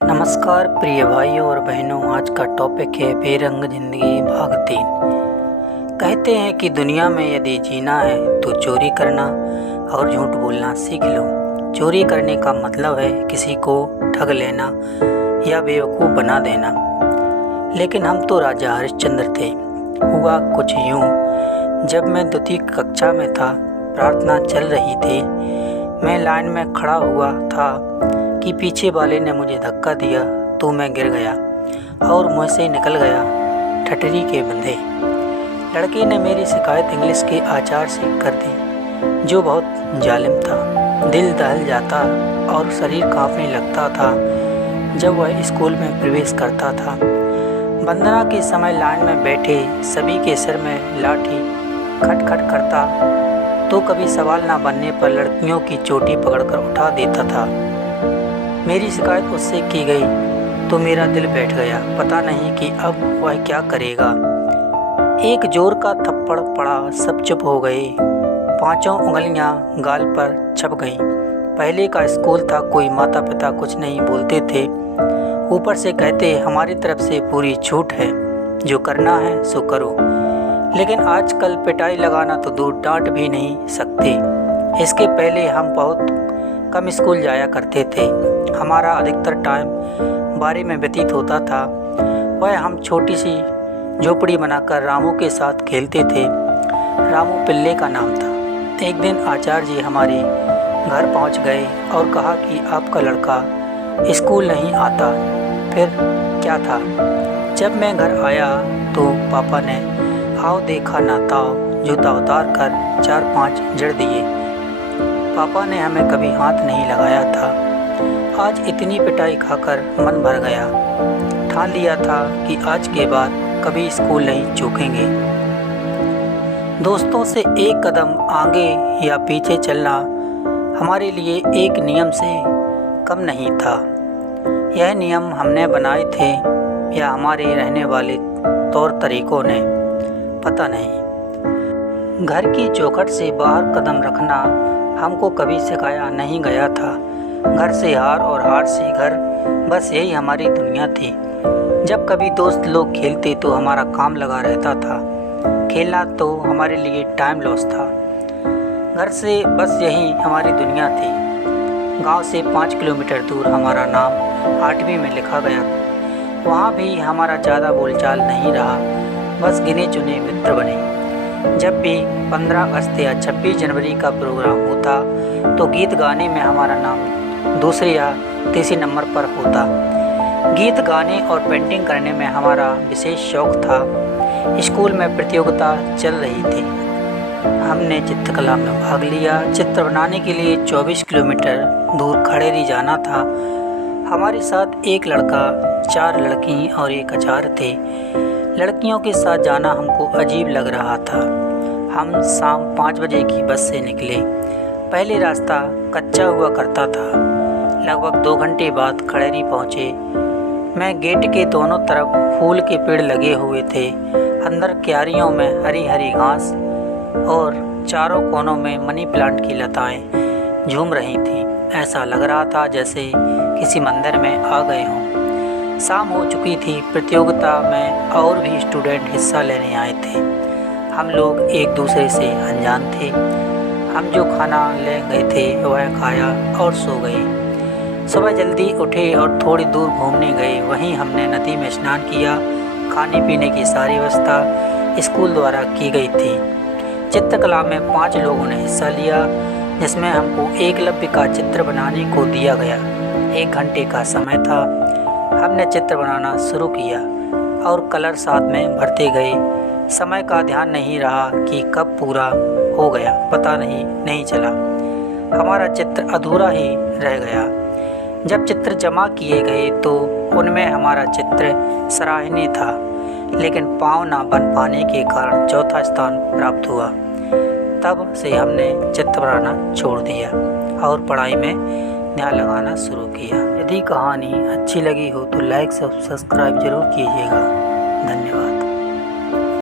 नमस्कार प्रिय भाइयों और बहनों, आज का टॉपिक है बेरंग जिंदगी भाग 3। कहते हैं कि दुनिया में यदि जीना है तो चोरी करना और झूठ बोलना सीख लो। चोरी करने का मतलब है किसी को ठग लेना या बेवकूफ़ बना देना। लेकिन हम तो राजा हरिश्चंद्र थे। हुआ कुछ यूँ, जब मैं 2वीं कक्षा में था, प्रार्थना चल रही थी। मैं लाइन में खड़ा हुआ था कि पीछे वाले ने मुझे धक्का दिया तो मैं गिर गया और मुँह से निकल गया ठठरी के बंधे। लड़के ने मेरी शिकायत इंग्लिश के आचार्य से कर दी, जो बहुत जालिम था। दिल दहल जाता और शरीर कांपने लगता था जब वह स्कूल में प्रवेश करता था। वंदना के समय लाइन में बैठे सभी के सिर में लाठी खटखट करता तो कभी सवाल ना बनने पर लड़कियों की चोटी पकड़कर उठा देता था। मेरी शिकायत उससे की गई तो मेरा दिल बैठ गया। पता नहीं कि अब वह क्या करेगा। एक जोर का थप्पड़ पड़ा, सब चुप हो गए। 5 उंगलियां गाल पर छप गईं। पहले का स्कूल था, कोई माता पिता कुछ नहीं बोलते थे। ऊपर से कहते हमारी तरफ से पूरी छूट है, जो करना है सो करो। लेकिन आजकल पिटाई लगाना तो दूर, डांट भी नहीं सकते। इसके पहले हम बहुत कम स्कूल जाया करते थे। हमारा अधिकतर टाइम बारी में व्यतीत होता था। वह हम छोटी सी झोपड़ी बनाकर रामू के साथ खेलते थे। रामू पिल्ले का नाम था। एक दिन आचार्य जी हमारे घर पहुंच गए और कहा कि आपका लड़का स्कूल नहीं आता। फिर क्या था? जब मैं घर आया तो पापा ने आओ देखा ना ताओ जूता उतार कर 4-5 जड़ दिए। पापा ने हमें कभी हाथ नहीं लगाया था। आज इतनी पिटाई खाकर मन भर गया। ठान लिया था कि आज के बाद कभी स्कूल नहीं चूकेंगे। दोस्तों से एक कदम आगे या पीछे चलना हमारे लिए एक नियम से कम नहीं था। यह नियम हमने बनाए थे या हमारे रहने वाले तौर तरीकों ने, पता नहीं। घर की चौखट से बाहर कदम रखना हमको कभी सिखाया नहीं गया था। घर से हार और हार से घर, बस यही हमारी दुनिया थी। जब कभी दोस्त लोग खेलते तो हमारा काम लगा रहता था। खेलना तो हमारे लिए टाइम लॉस था। घर से बस यही हमारी दुनिया थी। गांव से 5 किलोमीटर दूर हमारा नाम 8वीं में लिखा गया। वहाँ भी हमारा ज़्यादा बोलचाल नहीं रहा, बस गिने चुने मित्र बने। जब भी 15 अगस्त या 26 जनवरी का प्रोग्राम होता तो गीत गाने में हमारा नाम दूसरे या तीसरे नंबर पर होता। गीत गाने और पेंटिंग करने में हमारा विशेष शौक था। स्कूल में प्रतियोगिता चल रही थी। हमने चित्रकला में भाग लिया। चित्र बनाने के लिए 24 किलोमीटर दूर खड़ेरी जाना था। हमारे साथ एक लड़का, 4 लड़की और एक आचार्य थे। लड़कियों के साथ जाना हमको अजीब लग रहा था। हम शाम 5 बजे की बस से निकले। पहले रास्ता कच्चा हुआ करता था। लगभग 2 घंटे बाद खड़ेरी पहुँचे। मैं गेट के दोनों तरफ फूल के पेड़ लगे हुए थे। अंदर क्यारियों में हरी हरी घास और चारों कोनों में मनी प्लांट की लताएं झूम रही थीं। ऐसा लग रहा था जैसे किसी मंदिर में आ गए हों। शाम हो चुकी थी। प्रतियोगिता में और भी स्टूडेंट हिस्सा लेने आए थे। हम लोग एक दूसरे से अनजान थे। हम जो खाना ले गए थे वह खाया और सो गए। सुबह जल्दी उठे और थोड़ी दूर घूमने गए। वहीं हमने नदी में स्नान किया। खाने पीने की सारी व्यवस्था स्कूल द्वारा की गई थी। चित्रकला में 5 लोगों ने हिस्सा लिया, जिसमें हमको एकलव्य का चित्र बनाने को दिया गया। 1 घंटे का समय था। हमने चित्र बनाना शुरू किया और कलर साथ में भरते गए। समय का ध्यान नहीं रहा कि कब पूरा हो गया, पता नहीं चला। हमारा चित्र अधूरा ही रह गया। जब चित्र जमा किए गए तो उनमें हमारा चित्र सराहनीय था, लेकिन पाँव ना बन पाने के कारण 4था स्थान प्राप्त हुआ। तब से हमने चित्र बनाना छोड़ दिया और पढ़ाई में ध्यान लगाना शुरू किया। यदि कहानी अच्छी लगी हो तो लाइक और सब्सक्राइब जरूर कीजिएगा। धन्यवाद।